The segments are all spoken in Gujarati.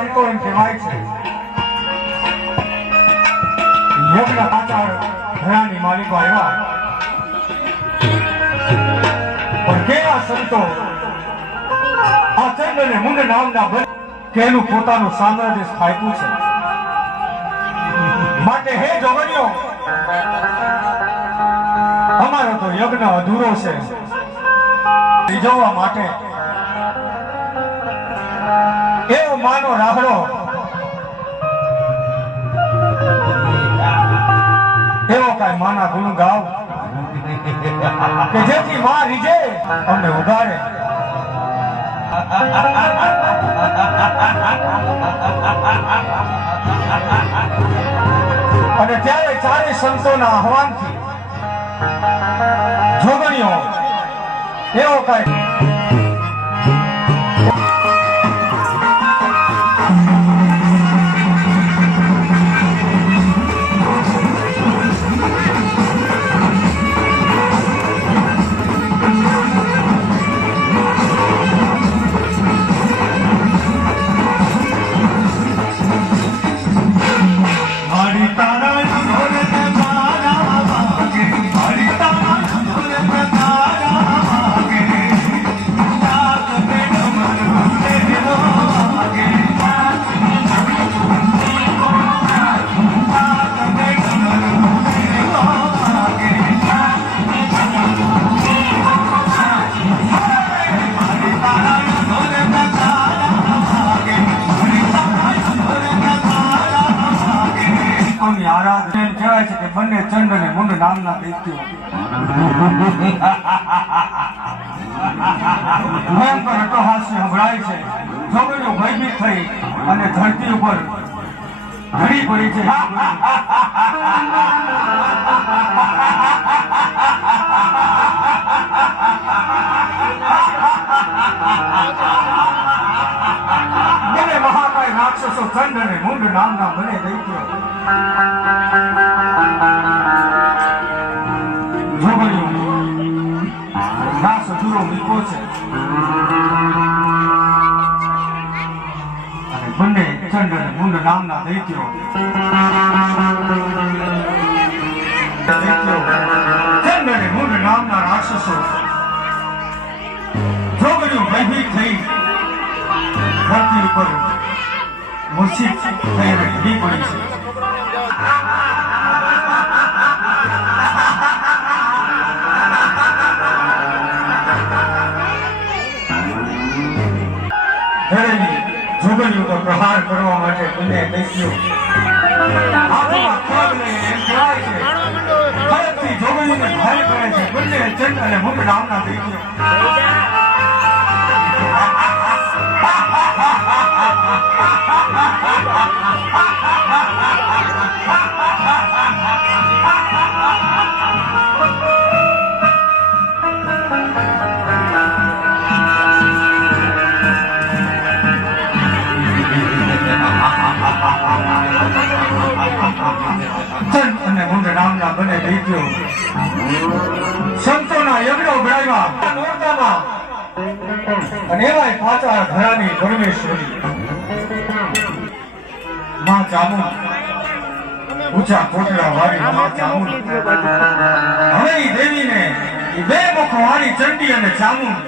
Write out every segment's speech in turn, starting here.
સંતો એમ કહેવાય છે યજ્ઞ આચાર ઘરાની માલિકો આવ્યા પણ કેવા સંતો આ ચંદ્ર ને મુંડ નામના કેનું પોતાનું સામ્રાજ્ય સ્થાપ્યું છે માટે હે જોગણીઓ અમારો તો યજ્ઞ અધૂરો છે રીઝવવા માટે એવો માનો રાહડો એવો કઈ માના ગુણ ગાવ કે જેથી માં રીજે અમને ઉગાડે અને ત્યારે ચારે સંતોના આહવાનથી જોગણીઓ એવો કઈ બંને ચંડ અને મુંડ નામના દૈત્યો ભયંકર અટ્ટહાસ્ય સંભળાય છે જોગણીઓ ભયભીત થઈ અને ધરતી ઉપર ઢળી પડી છે બંને મહાકાય રાક્ષસો ચંડ અને મુંડ નામના બંને દૈત્યો બંને ચંડ અને મુંડ નામના દૈત્યો ચંડ અને મુંડ નામના રાક્ષસો જોગણીઓ ભયભીત થઈ ધરતી ઉપર મૂર્છિત થઈ ઢળી પડી છે જોગણીઓ તો પ્રહાર કરવા માટે બંને દૈત્યો હાથમાં ખોળ લઈને એમ કહેવાય છે ભયથી જોગણીઓને ઘાયલ કરે છે બંને ચંડ અને મુંડ નામના દૈત્યો બંને દૈત્યો સંતોના યજ્ઞો ભરાવ્યા નોરતામાં અને એવાય પાછા ઘરાની પરમેશ્વરી માં ચામુંડ ઊંચા કોટડા વાળી માં ચામુંડ હવે ઈ દેવીને ઈ બે મુખ વાળી ચંડી અને ચામુંડ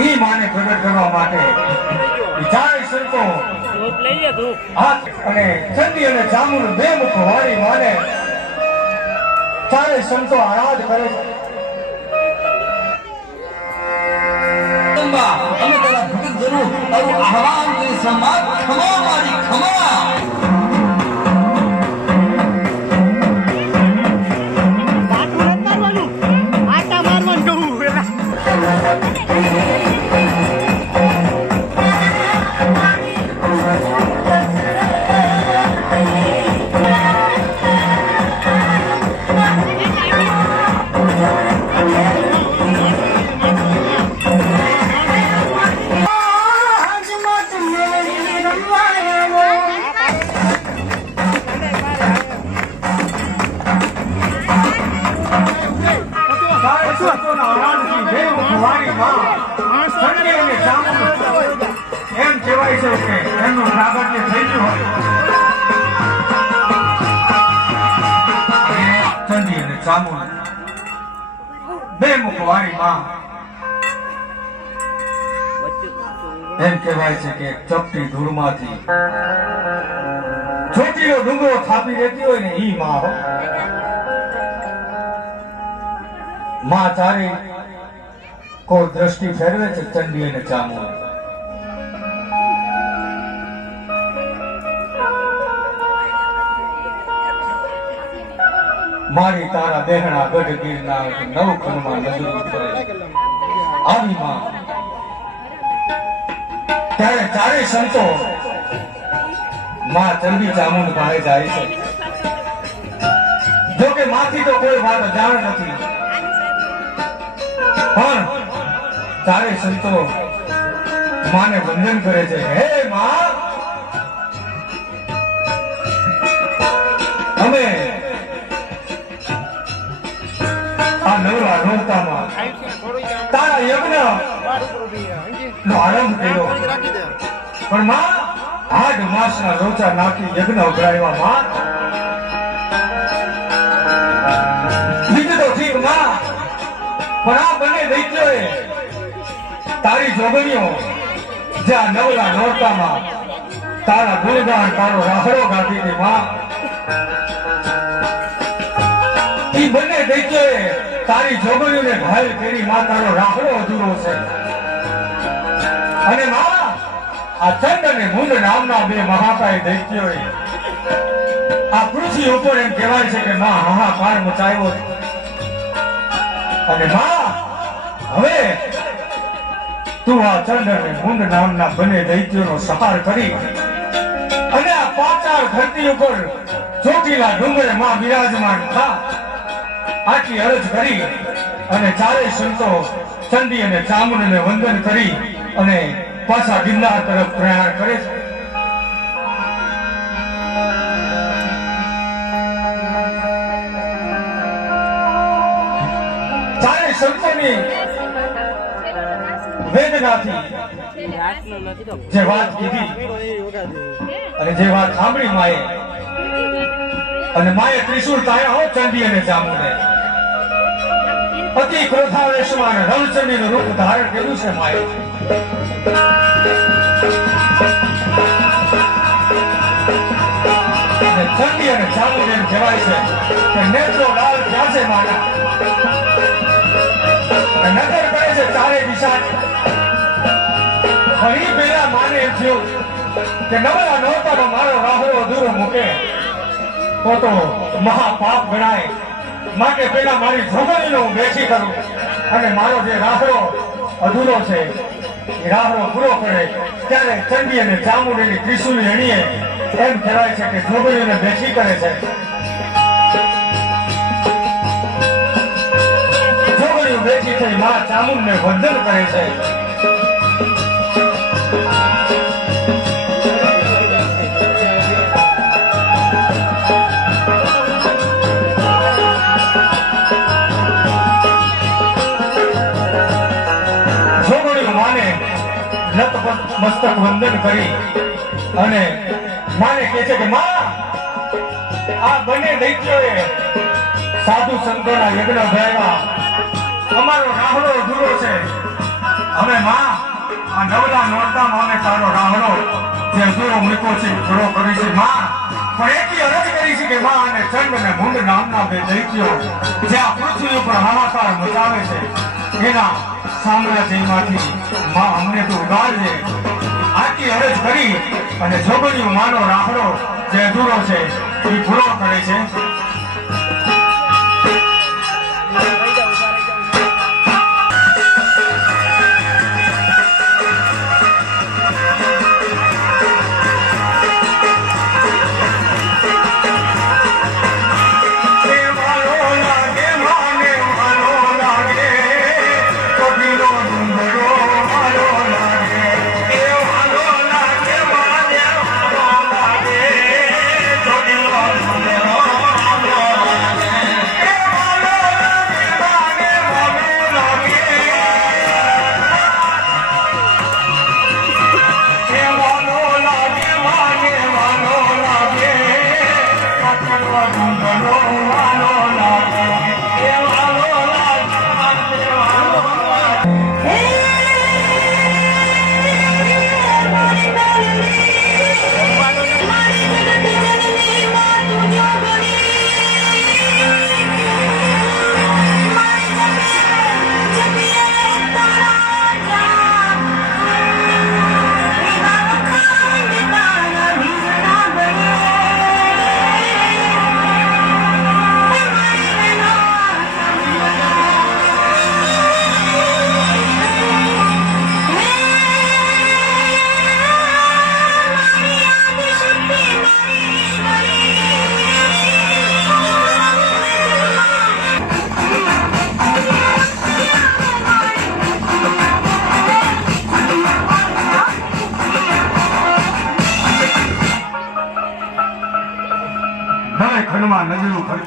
ઈ માને પ્રગટ કરવા માટે ચારે સંતો અને ચંડી અને ચામુંડ બે મુખ વાળી માને ચારે સંતો આરાધ કરે છે અમે તારા ભગત જરૂર તારું આહવાન કરી સમાજ ખમા મારી ખમા ચંડી અને ચામુંડ એમ કહેવાય છે કે એમનું પ્રાગટ્ય થઈ ગયું હોય. ચંડી અને ચામુંડ બે મુખવાળી માં એમ કહેવાય છે કે ચપટી ધૂળમાંથી ચોટીલો ડુંગરો થાપી રહેતી હોય ને ઈ માં હો. માં ચારે કોઈ દ્રષ્ટિ ફેરવે છે ચંડી અને ચામુંડ. મારી તારા બેહણા ગઢ ગીરના નવ ખંડમાં નજરું કરે આવી માં. ત્યારે ચારે સંતો માં ચંડી ચામુંડ પાસે જાય છે. જો કે માંથી તો કોઈ વાત અજાણ નથી, પણ ચારે સંતો માને વંદન કરે છે. હે માં, અમે આ નવરા નોરતામાં તારા યજ્ઞ નો આરંભ કર્યો, પણ માં 8 માસના લોચા નાખી યજ્ઞ ઉઘરાવ્યા. માં બીજું તો ઠીક માં, પણ આ બંને દૈત્યોએ તારી જોગણીઓ જ્યાં નવલા નોરતામાં તારા ગુણગાન તારો રાહડો ગાતી હતી માં, ઈ બંને દૈત્યોએ તારી જોગણીઓને ઘાયલ કરી માં, તારો રાહડો અધૂરો છે. અને માં આ ચંડ અને મુંડ નામના બે મહાકાય દૈત્યોએ આ પૃથ્વી ઉપર એમ કહેવાય છે કે માં હાહાકાર મચાવ્યો છે. અને માં હવે તું આ ચંડ અને મુંડ નામના બંને દૈત્યોનો સંહાર કરી અને આ પાચાળ ધરતી ઉપર ચોટીલા ડુંગરે માં બિરાજમાન થા. આટલી અરજ કરી અને ચારે સંતો ચંડી અને ચામુંડને વંદન કરી અને પાછા ગિરનાર તરફ પ્રયાણ કરે છે. ચારે સંતોની વેદનાથી જે વાત કીધી અને જે વાત સાંભળી માએ, અને માએ ત્રિશુળ તાયા હો ચંડી અને ચામુંડે અતિ ક્રોધાવેશમાં રણચંડીનું રૂપ ધારણ કર્યું છે માએ. ચંડી અને ચામુંડ એમ કહેવાય છે કે નેત્રો લાલ થયા છે માના. નજર કરે છે ચારે દિશા. ફરી પેલા માને એમ થયું કે નવલા નોરતામાં મારો રાહડો અધૂરો મૂકે તો મહાપાપ ગણાય, માટે પેલા મારી જોગણીનો હું બેઠી કરું અને મારો જે રાહડો અધૂરો છે એ રાહડો પૂરો કરે. ત્યારે ચંડી અને ચામુંડની ત્રિશુલની અણીએ એમ કહેવાય છે કે જોગણીઓને બેઠી કરે છે. જોગણીઓ બેઠી થઈ માં ચામુંડને વંદન કરે છે. મસ્તક વંદન કરી અને માને કહે છે કે માં, આ બંને દૈત્યોએ સાધુ સંતોના યજ્ઞ ભરાવ્યા, અમારો રાહડો અધૂરો છે. હવે માં આ નવલા નોરતામાં અમે તારો રાહડો જે અધૂરો મૂક્યો છે પૂરો કરીશું માં. પણ એટલી અરજ કરી છે કે માં અને ચંડ અને મુંડ નામના બે દૈત્યો જે આ પૃથ્વી ઉપર હાહાકાર મચાવે છે એના સામ્રાજ્યમાંથી માં અમને તો ઉગાડજે. આટલી અરજ કરી અને જોગણીઓ માનો રાહડો જે અધૂરો છે એ પૂરો કરે છે.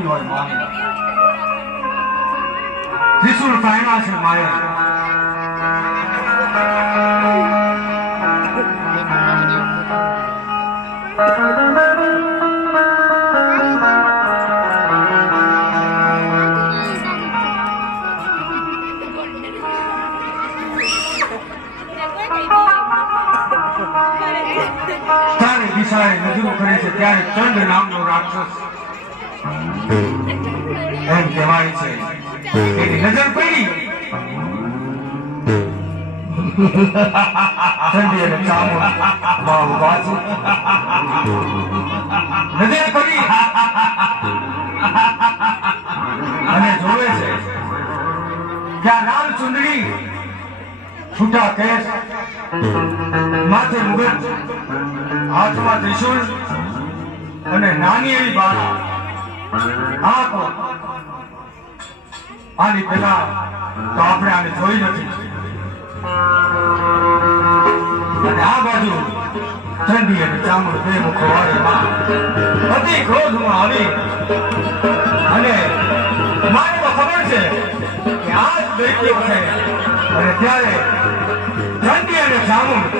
શક્તિ હોય માની ત્રિશુળ પાયણા છે માએ તારી દિશાએ નજરો કરે છે ત્યારે ચંડ નામનો રાક્ષસ એમ કહેવાય છે એની નજર પડી ચંડી અને ચામુંડ માં ઉભા છે નજર પડી અને જોવે છે કે આ લાલ ચુંદડી છૂટા કેસ માથે મુગટ હાથમાં ત્રિશુળ અને નાની એવી બાળા આ તો આની પહેલા તો આપણે આને જોઈ નથી અને આ બાજુ ચંડી અને ચામુંડ બે મુખો વાળી માં અતિ ક્રોધમાં આવી અને મારે તો ખબર છે કે આ જ દૈત્યો છે અને ત્યારે ચંડી અને ચામુંડ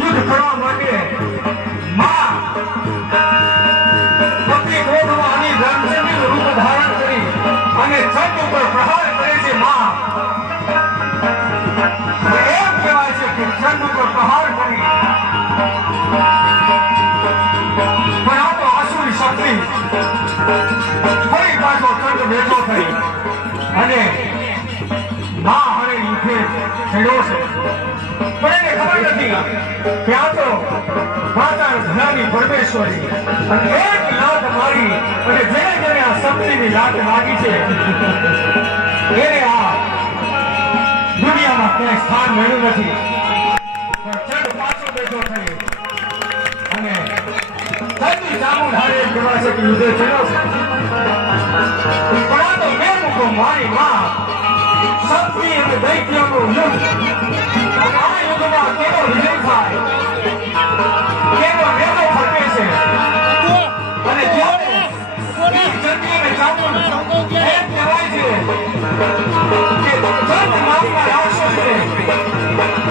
યુદ્ધ કરવા માટે માં અતિ ક્રોધમાં આવી રામચંદ્રનું રૂપ ધારણ કરી અને ચંડ ઉપર પ્રહાર કરે છે માં એમ કહેવાય છે કે ચંડ ઉપર પ્રહાર કરી પણ આ તો આસુરી શક્તિ ફરી પાછો ચંડ બેઠો થઈ અને માં હવે યુદ્ધે છેડ્યો છે પણ એને ખબર નથી કે આ તો માતા ધનાની પરમેશ્વરી અને એક લાત મારી અને જેને જેને આ શક્તિની લાત લાગી છે એને આ દુનિયામાં ક્યાંય સ્થાન મળ્યું નથી પણ ચંડ પાછો બેઠો થઈ અને ચંડી ચામુંડ હારે એમ કહેવાય છે કે યુદ્ધે છેડ્યો છે પણ આ તો બે મુખો મારી માં શક્તિ અને દૈત્યનું યુદ્ધ આ યુદ્ધમાં કેવો વિજય થાય કેવો વેગો ફટકે છે અને જ્યારે ચંડી અને ચામુંડ એમ કહેવાય છે કે ચંડ નામના રાક્ષસે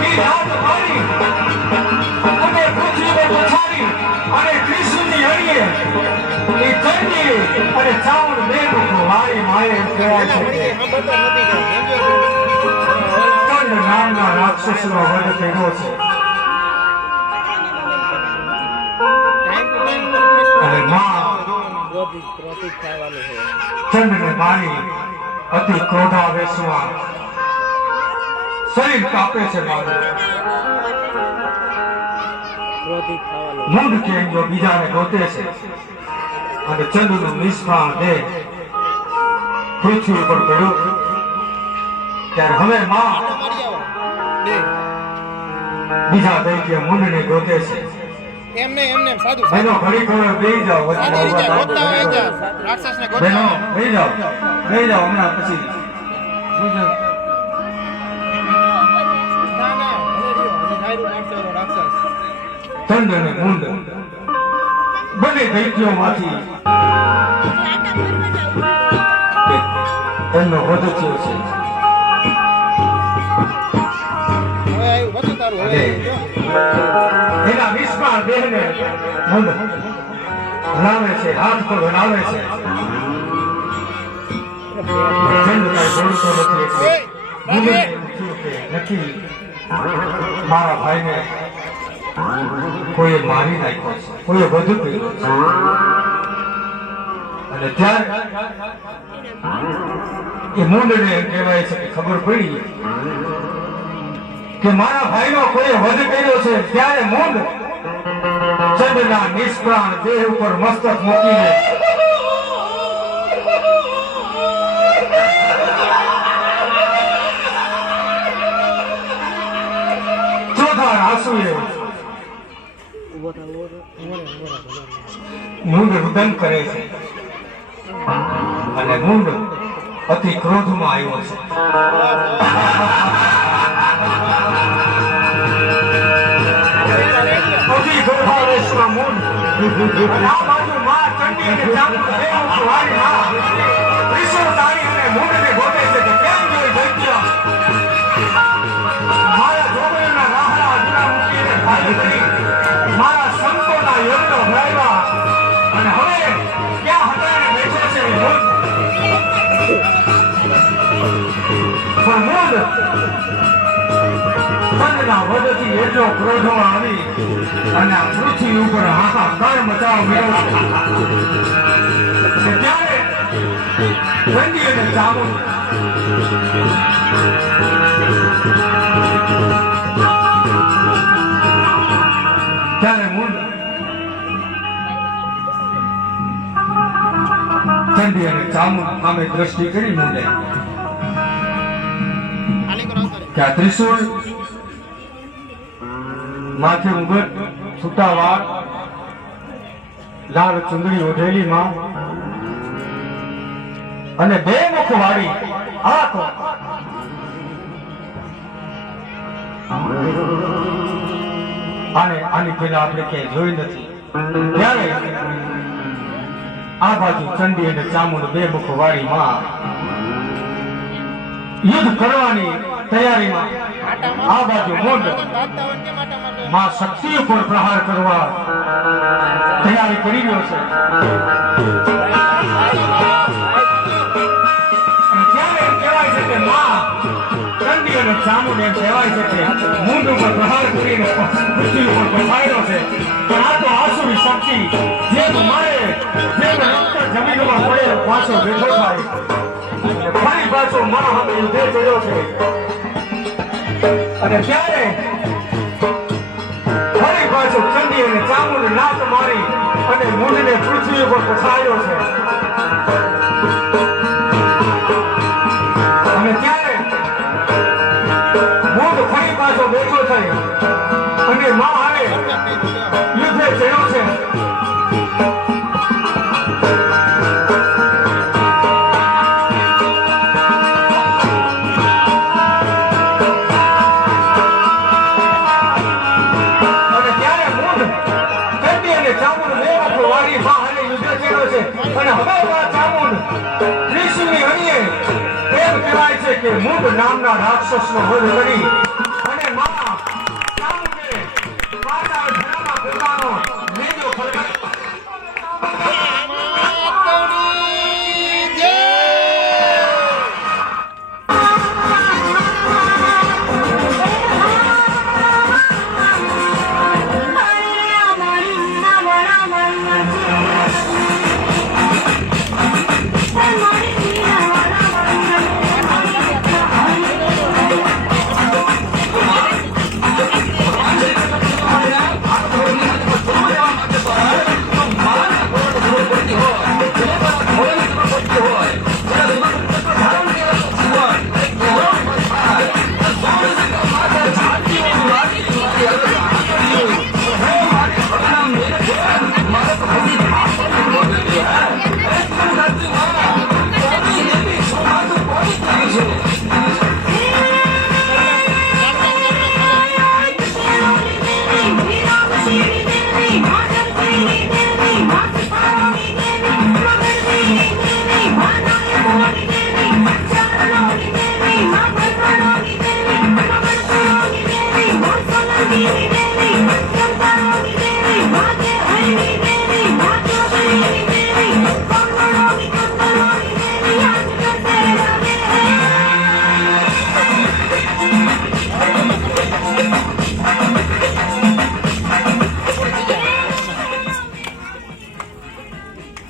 એ લાત મારી અને પૃથ્વી પર પછાડી અને ત્રિશુળની અડીએ એ ચંડી અને ચામુંડ બે મુખો વાળી માએ એમ કહેવાય છે ચંડ નામના રાક્ષસનો વધ કર્યો છે અને માં ચંડને મારી અતિ ક્રોધાવેશમાં શરીર કાપે છે મારું મૂળ કેમ જો બીજાને ગોતે છે અને ચંદનું નિષ્ફળ દેહ પૃથ્વી ઉપર પડ્યું ત્યારે હવે માં બીજા દૈત્ય મુંડને ગોતે છે એમને સાધુ બહેનો ઘડી ખબર બેસી જાઓ રાક્ષસને બહેનો બેસી જાઓ હમણાં પછી ચંડ અને મુંડ બંને દૈત્યોમાંથી એમનો વધ થયો છે અને એના નિષ્ફળ દેહને મુંડ હલાવે છે હાથ પર હલાવે છે ચંડ કાંઈ બોલતો નથી એટલે મુંડને એવું થયું કે નક્કી મારા ભાઈને કોઈએ મારી નાખ્યો છે કોઈએ વધુ કર્યો છે અને ત્યારે એ મુંડને કહેવાય છે કે ખબર પડી કે મારા ભાઈનો કોઈ વધ કર્યો છે ત્યારે મુંડ ચંડના નિષ્પ્રાણ દેહ ઉપર મસ્તક મૂકીને ચોથા આંસુએ મુંડ રુદન કરે છે અને મુંડ અતિ ક્રોધમાં આવ્યો છે અતિ ક્રોધાવેશમાં મુંડ અને આ બાજુ માં ચંડી અને ચામુંડ બે વાળી માં ત્રિશૂળ તાળી અને મૂંઢને ગોતે છે કે કેમ જોઈ દૈત્ય મારા જોગણીના રાહડા અધૂરા મૂકીને ખાલી કરી મારા સંતોના યજ્ઞ ભરાવ્યા અને હવે ક્યાં હટાઈને બેઠો છે મૂંઢ પણ મૂંઢ મનના વધતી એટલો ક્રોધમાં આવી અને આ પૃથ્વી ઉપર હાહાકાર મચાવ મેળવ્યો અને ત્યારે ચંડી અને ચામુંડ ત્યારે મૂંઢ ચંડી અને ચામુંડ સામે દ્રષ્ટિ કરી મૂંઢે કે આ ત્રિશૂળ માથે ઉંગટ છૂટા વાળ લાલ ચુંદડી ઓઢેલી માં અને બે મુખ વાળી આ તો આની પેલા આપણે ક્યાંય જોઈ નથી ત્યારે આ બાજુ ચંડી અને ચામુંડ બે મુખ વાળી માં યુદ્ધ કરવાની તૈયારીમાં આ બાજુ મૂંઢ માં શક્તિ ઉપર પ્રહાર કરવા તૈયારી કરી રહ્યો છે અને ત્યારે એમ કહેવાય છે કે માં ચંડી અને ચામુંડ એમ કહેવાય છે કે મૂંઢ ઉપર પ્રહાર કરીને પૃથ્વી ઉપર પથાર્યો છે પણ આ તો આસુરી શક્તિ જે મારે જે રક્ત જમીનમાં પડે પાછો બેઠો થાય ફરી પાછો માં હવે યુદ્ધે ચડ્યો છે અને ત્યારે ફરી પાછો ચંડી અને ચામુંડ લાત મારી અને મૂંઢને પૃથ્વી ઉપર પછાડ્યો છે અને ત્યારે મૂંઢ ફરી પાછો બેઠો થઈ અને માં હવે યુદ્ધે ચડ્યો છે અને હવે આ ચામુંડ ત્રિશૂળની અણીએ એમ કહેવાય છે કે મૂંઢ નામના રાક્ષસનો વધ કરી અને માં ચામુંડે પાતાળ ધરામાં પોતાનો નેજો ફરકાવ્યો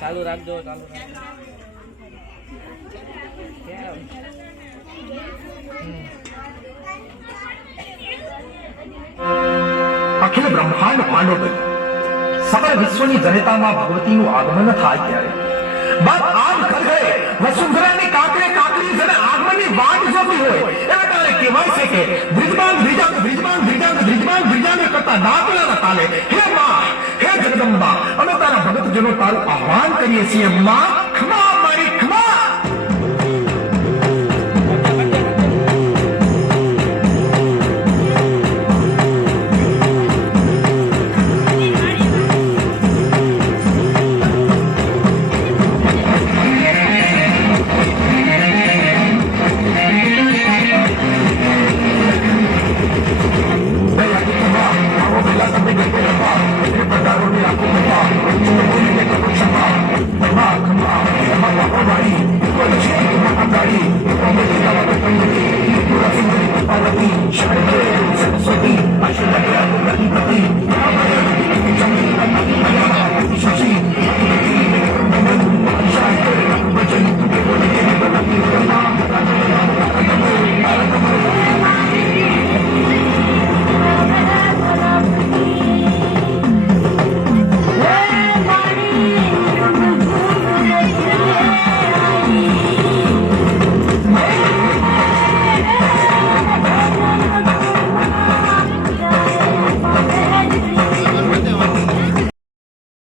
ચાલુ રાખજો અખિલ બ્રહ્માંડ પાંડવ સકળ વિશ્વની જનતામાં ભગવતીનું આગમન થાય ત્યારે બાપ આમ ખરે વસુંધરાની કાકરે કાકરી જેને આગમનની વાટ જોતી હોય એના કારણે કહેવાય છે કે બ્રિજબાન કરતા નાતના તાલે હે માં હે જગદંબા અમે તારા ભગતજનો તારું આહ્વાન કરીએ છીએ માં